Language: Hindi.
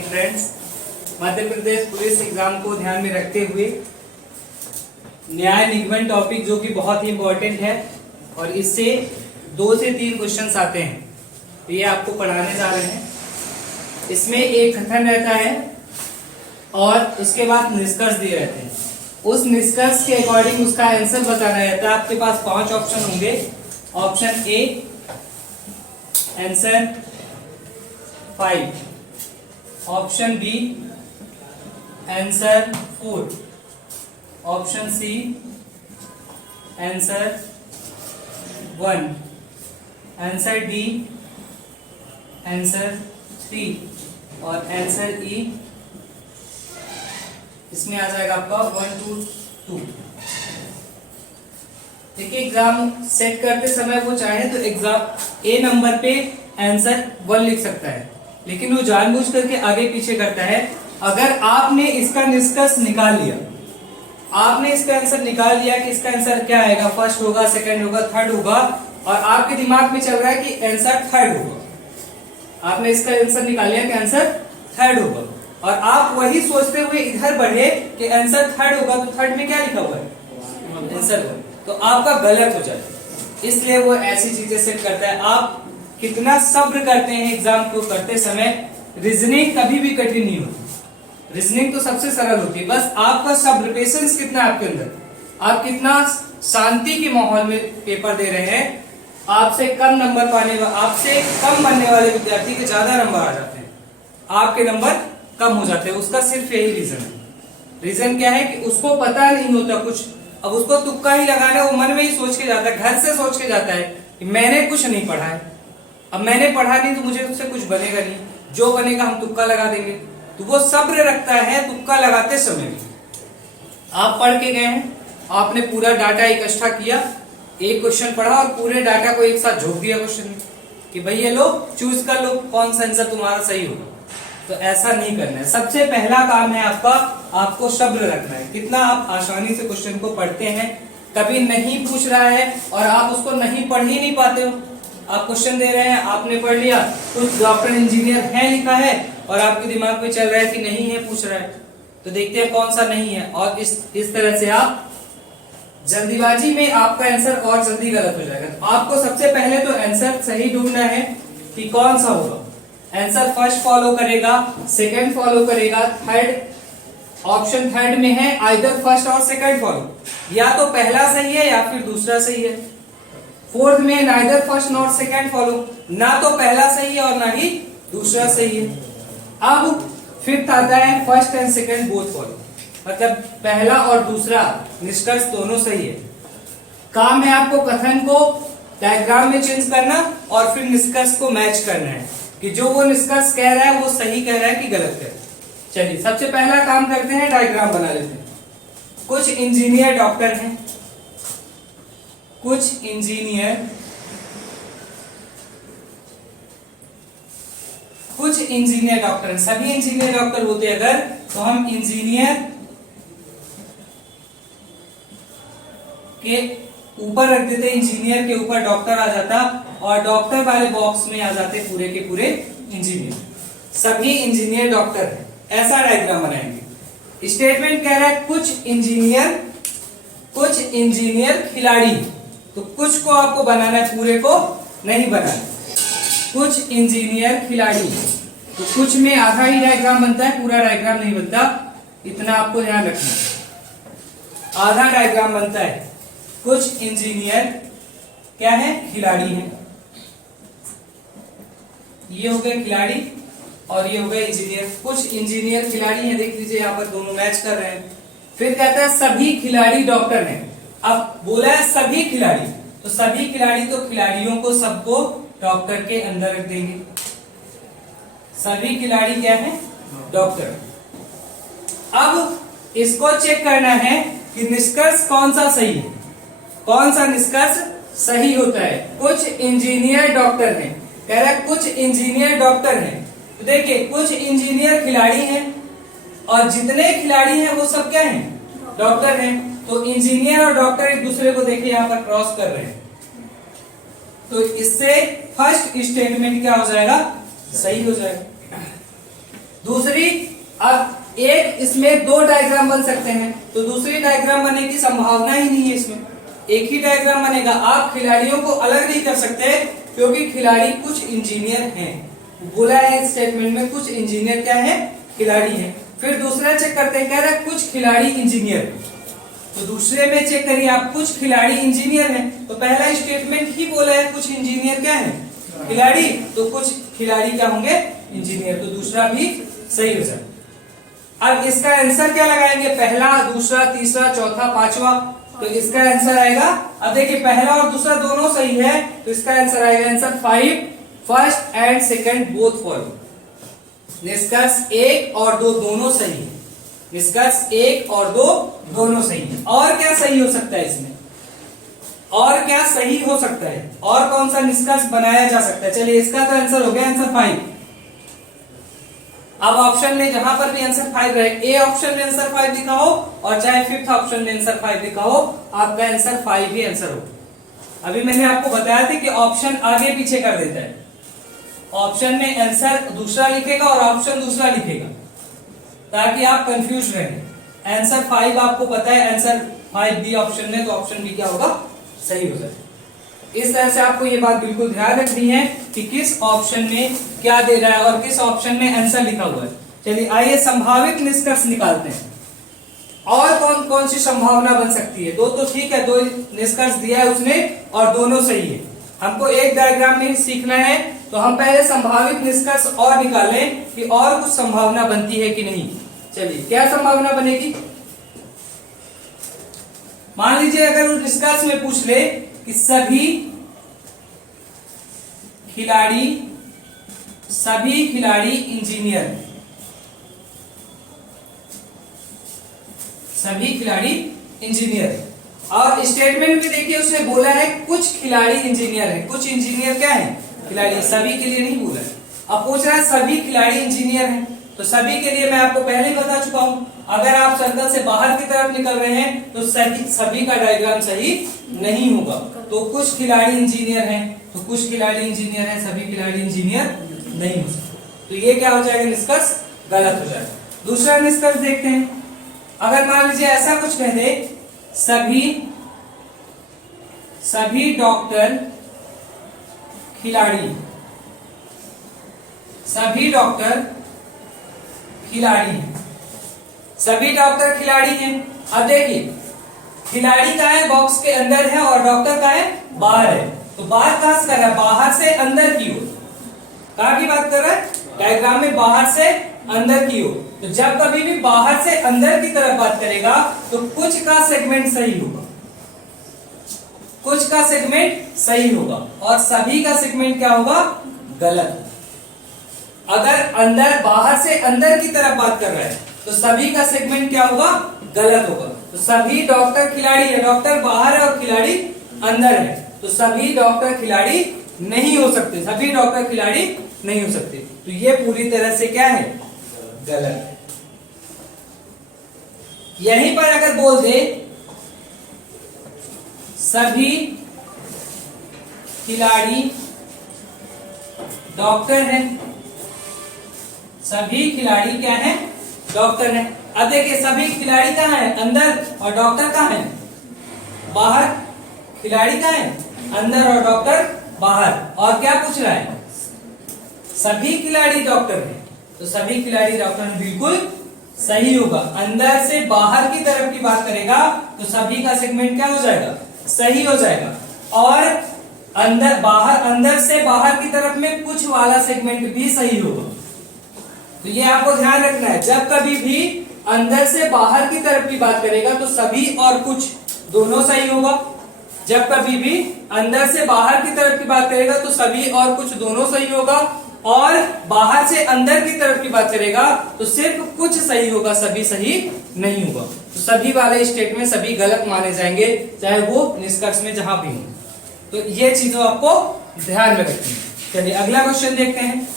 Friends, Madhya Pradesh police exam को ध्यान में रखते हुए न्याय निगमन टॉपिक जो कि बहुत ही इंपॉर्टेंट है और इससे 2 से 3 क्वेश्चंस आते हैं, तो ये आपको पढ़ाने जा रहे हैं। इसमें एक कथन रहता है और उसके बाद निष्कर्ष दिए रहते हैं। उस निष्कर्ष के अकॉर्डिंग उसका आंसर बताना रहता है। आपके पास 5 ऑप्शन होंगे। Option A answer 5, option B answer 4, option C answer 1, answer D answer 3 और आंसर ई इसमें आ जाएगा आपका 1 to 2। देखिए, एग्जाम सेट करते समय वो चाहे तो एग्जाम ए नंबर पे आंसर 1 लिख सकता है, लेकिन वो जानबूझ करके आगे पीछे करता है। अगर आपने इसका निष्कर्ष निकाल लिया, आपने इसका आंसर निकाल लिया कि इसका आंसर क्या आएगा, फर्स्ट होगा, सेकंड होगा, थर्ड होगा, और आपके दिमाग में चल रहा है कि आंसर थर्ड होगा, आपने इसका आंसर निकाल लिया कि आंसर थर्ड होगा, और आप वही सोचते हुए इधर बढ़े कि आंसर थर्ड होगा, तो थर्ड में क्या लिखा हुआ है, आंसर, तो आपका गलत हो जाए। इसलिए वो ऐसी चीजें सेट करता है। आप कितना सब्र करते हैं एग्जाम को करते समय। रीजनिंग कभी भी कठिन नहीं होती, रीजनिंग तो सबसे सरल होती है। बस आपका सब्र, पेशेंस कितना है आपके अंदर, आप कितना शांति के माहौल में पेपर दे रहे हैं। आपसे कम नंबर पाने, आपसे कम बनने वाले विद्यार्थी के ज्यादा नंबर आ जाते हैं, आपके नंबर कम हो जाते हैं। उसका सिर्फ यही रीजन है। रीजन क्या है कि उसको पता नहीं होता कुछ, अब उसको तुक्का ही लगाना, वो मन में ही सोच के जाता है, घर से सोच के जाता है कि मैंने कुछ नहीं पढ़ा है, अब मैंने पढ़ा नहीं तो मुझे उससे कुछ बनेगा नहीं, जो बनेगा हम तुक्का लगा देंगे। तो वो सब्र रखता है तुक्का लगाते समय भी। आप पढ़ के गए हैं, आपने पूरा डाटा इकट्ठा किया, एक क्वेश्चन पढ़ा और पूरे डाटा को एक साथ झोंक दिया क्वेश्चन में कि भाई ये लो, चूज कर लो कौन सा आंसर तुम्हारा सही होगा। तो ऐसा नहीं करना है। सबसे पहला काम है आपका, आपको सब्र रखना है। कितना आप आसानी से क्वेश्चन को पढ़ते हैं। कभी नहीं पूछ रहा है और आप उसको नहीं पढ़ ही नहीं पाते हो। आप क्वेश्चन दे रहे हैं, आपने पढ़ लिया, कुछ डॉक्टर इंजीनियर है लिखा है और आपके दिमाग में चल रहा है कि नहीं है, पूछ रहा है, तो देखते हैं कौन सा नहीं है। और इस तरह से आप जल्दीबाजी में आपका आंसर और जल्दी गलत हो जाएगा। तो आपको सबसे पहले तो आंसर सही ढूंढना है कि कौन सा होगा। आंसर फर्स्ट फॉलो करेगा, सेकंड फॉलो करेगा, थर्ड ऑप्शन थर्ड में है, आइदर फर्स्ट और सेकंड फॉलो, या तो पहला सही है या फिर दूसरा सही है। फोर्थ में neither first not second follow, ना तो पहला सही है और ना ही दूसरा सही है। अब फिफ्थ आता है first and second both follow, मतलब पहला और दूसरा निष्कर्ष दोनों सही है। काम है आपको कथन को डायग्राम में चेंज करना और फिर निष्कर्ष को मैच करना है कि जो वो निष्कर्ष कह रहा है वो सही कह रहा है कि गलत कह रहा है। चलिए, सबसे पहला काम करते हैं, डायग्राम बना लेते हैं। कुछ इंजीनियर डॉक्टर हैं, कुछ इंजीनियर डॉक्टर हैं। सभी इंजीनियर डॉक्टर होते अगर तो हम इंजीनियर के ऊपर रख देते, इंजीनियर के ऊपर डॉक्टर आ जाता और डॉक्टर वाले बॉक्स में आ जाते पूरे के पूरे इंजीनियर। सभी इंजीनियर डॉक्टर हैं, ऐसा डायग्राम बनाएंगे। स्टेटमेंट कह रहा है कुछ इंजीनियर खिलाड़ी, तो कुछ को आपको बनाना है, पूरे को नहीं बनाना। कुछ इंजीनियर खिलाड़ी, तो कुछ में आधा ही डायग्राम बनता है, पूरा डायग्राम नहीं बनता, इतना आपको ध्यान रखना है। आधा डायग्राम बनता है। कुछ इंजीनियर क्या है, खिलाड़ी हैं। ये हो गए खिलाड़ी और ये हो गए इंजीनियर। कुछ इंजीनियर खिलाड़ी हैं, देख लीजिए यहाँ पर दोनों मैच कर रहे हैं। फिर कहता है सभी खिलाड़ी डॉक्टर हैं। अब बोला है सभी खिलाड़ी, तो सभी खिलाड़ी तो खिलाड़ियों को सबको डॉक्टर के अंदर रख देंगे। सभी खिलाड़ी क्या है, डॉक्टर। अब इसको चेक करना है कि निष्कर्ष कौन सा सही है, कौन सा निष्कर्ष सही होता है। कुछ इंजीनियर डॉक्टर हैं, कह रहा है कुछ इंजीनियर डॉक्टर हैं, तो देखिए कुछ इंजीनियर खिलाड़ी हैं और जितने खिलाड़ी हैं वो सब क्या हैं, डॉक्टर हैं। तो इंजीनियर और डॉक्टर एक दूसरे को देखिए यहाँ पर क्रॉस कर रहे हैं, तो इससे फर्स्ट स्टेटमेंट क्या हो जाएगा, सही हो जाएगा। दूसरी, अब एक इसमें दो डायग्राम बन सकते हैं, तो दूसरी डायग्राम बनने की संभावना ही नहीं है, इसमें एक ही डायग्राम बनेगा। आप खिलाड़ियों को अलग नहीं कर सकते क्योंकि खिलाड़ी कुछ इंजीनियर हैं, बोला है स्टेटमेंट में कुछ इंजीनियर क्या है, खिलाड़ी हैं। फिर दूसरा चेक करते हैं, कह रहा है कुछ खिलाड़ी इंजीनियर, तो दूसरे में चेक करिए आप, कुछ खिलाड़ी इंजीनियर हैं, तो पहला स्टेटमेंट ही बोला है कुछ इंजीनियर क्या है, खिलाड़ी, तो कुछ खिलाड़ी क्या होंगे, इंजीनियर, तो दूसरा भी सही हो जाए। अब इसका आंसर क्या लगाएंगे, पहला, दूसरा, तीसरा, चौथा, पांचवा, तो इसका आंसर आएगा, अब देखिए पहला और दूसरा दोनों सही है, तो इसका आंसर आएगा answer 5, first and second both follow. निष्कर्ष 1 और 2 दोनों सही है, निष्कर्ष 1 और 2 दोनों सही है। और क्या सही हो सकता है इसमें, और क्या सही हो सकता है, और कौन सा निष्कर्ष बनाया जा सकता है, चलिए इसका तो आंसर हो गया आंसर 5। अब ऑप्शन में जहां पर भी आंसर 5 रहे, ए ऑप्शन में आंसर 5 लिखा हो और चाहे फिफ्थ ऑप्शन में आंसर 5 लिखा हो, आपका आंसर 5 ही आंसर हो। अभी मैंने आपको बताया था कि ऑप्शन आगे पीछे कर देता है, ऑप्शन में आंसर दूसरा लिखेगा और ऑप्शन दूसरा लिखेगा ताकि आप कंफ्यूज रहें। आंसर 5 आपको पता है, आंसर 5 बी ऑप्शन में, तो ऑप्शन बी क्या होगा, सही हो जाए। इस तरह से आपको ये बात बिल्कुल ध्यान रखनी है कि किस ऑप्शन में क्या दे रहा है और किस ऑप्शन में आंसर लिखा हुआ है। चलिए आइए संभावित निष्कर्ष निकालते हैं, और कौन कौन सी संभावना बन सकती है। दो तो ठीक है, दो निष्कर्ष दिया है उसने और दोनों सही है, हमको एक डायग्राम में सीखना है, तो हम पहले संभावित निष्कर्ष और निकालें कि और कुछ संभावना बनती है कि नहीं। चलिए क्या संभावना बनेगी, मान लीजिए अगर उस निष्कर्ष में पूछ ले कि सभी खिलाड़ी इंजीनियर, सभी खिलाड़ी इंजीनियर, और स्टेटमेंट में देखिए उसने बोला है कुछ खिलाड़ी इंजीनियर है, कुछ इंजीनियर क्या है, खिलाड़ी, सभी के लिए नहीं बोला है। अब पूछ रहा है सभी खिलाड़ी इंजीनियर हैं, तो सभी के लिए मैं आपको पहले ही बता चुका हूं, अगर आप सर्कल से बाहर की तरफ निकल रहे हैं तो सभी का डायग्राम सही नहीं होगा। तो कुछ खिलाड़ी इंजीनियर हैं, तो कुछ खिलाड़ी इंजीनियर हैं, सभी खिलाड़ी इंजीनियर नहीं हो सकते, तो ये क्या हो जाएगा, निष्कर्ष गलत हो जाएगा। दूसरा निष्कर्ष देखते हैं, अगर मान लीजिए ऐसा कुछ कह दे, सभी डॉक्टर खिलाड़ी, सभी डॉक्टर खिलाड़ी, सभी डॉक्टर खिलाड़ी हैं। अब देखिए खिलाड़ी का है बॉक्स के अंदर है और डॉक्टर का है बाहर है, तो बात कहां से कर रहा है, बाहर से अंदर की ओर, कहां की बात कर रहा है, डायग्राम में बाहर से अंदर की ओर। तो जब कभी भी बाहर से अंदर की तरफ बात करेगा तो कुछ का सेगमेंट सही होगा, कुछ का सेगमेंट सही होगा और सभी का सेगमेंट क्या होगा, गलत। अगर अंदर बाहर से अंदर की तरफ बात कर रहा है तो सभी का सेगमेंट क्या होगा, गलत होगा। तो सभी डॉक्टर खिलाड़ी है, डॉक्टर बाहर है और खिलाड़ी अंदर है, तो सभी डॉक्टर खिलाड़ी नहीं हो सकते, सभी डॉक्टर खिलाड़ी नहीं हो सकते, तो ये पूरी तरह से क्या है, गलत। यहीं पर अगर बोल दे सभी खिलाड़ी डॉक्टर हैं, सभी खिलाड़ी क्या हैं, डॉक्टर हैं। अब देखिए सभी खिलाड़ी कहाँ हैं, अंदर, और डॉक्टर कहाँ हैं, बाहर। खिलाड़ी कहाँ हैं, अंदर, और डॉक्टर बाहर। और क्या पूछ रहा है, सभी खिलाड़ी डॉक्टर हैं, तो सभी खिलाड़ी डॉक्टर हैं, बिल्कुल सही होगा। अंदर से बाहर की तरफ की बात करेगा तो सभी का सेगमेंट क्या हो जाएगा, सही हो जाएगा। और अंदर बाहर, अंदर से बाहर की तरफ में कुछ वाला सेगमेंट भी सही होगा। तो ये आपको ध्यान रखना है, जब कभी भी अंदर से बाहर की तरफ की बात करेगा तो सभी और कुछ दोनों सही होगा। जब कभी भी अंदर से बाहर की तरफ की बात करेगा तो सभी और कुछ दोनों सही होगा, और बाहर से अंदर की तरफ की बात करेगा तो सिर्फ कुछ सही होगा, सभी सही नहीं होगा। तो सभी वाले स्टेटमेंट सभी गलत माने जाएंगे, चाहे वो निष्कर्ष में जहां भी हो। तो ये चीजों आपको ध्यान में रखनी है। चलिए अगला क्वेश्चन देखते हैं।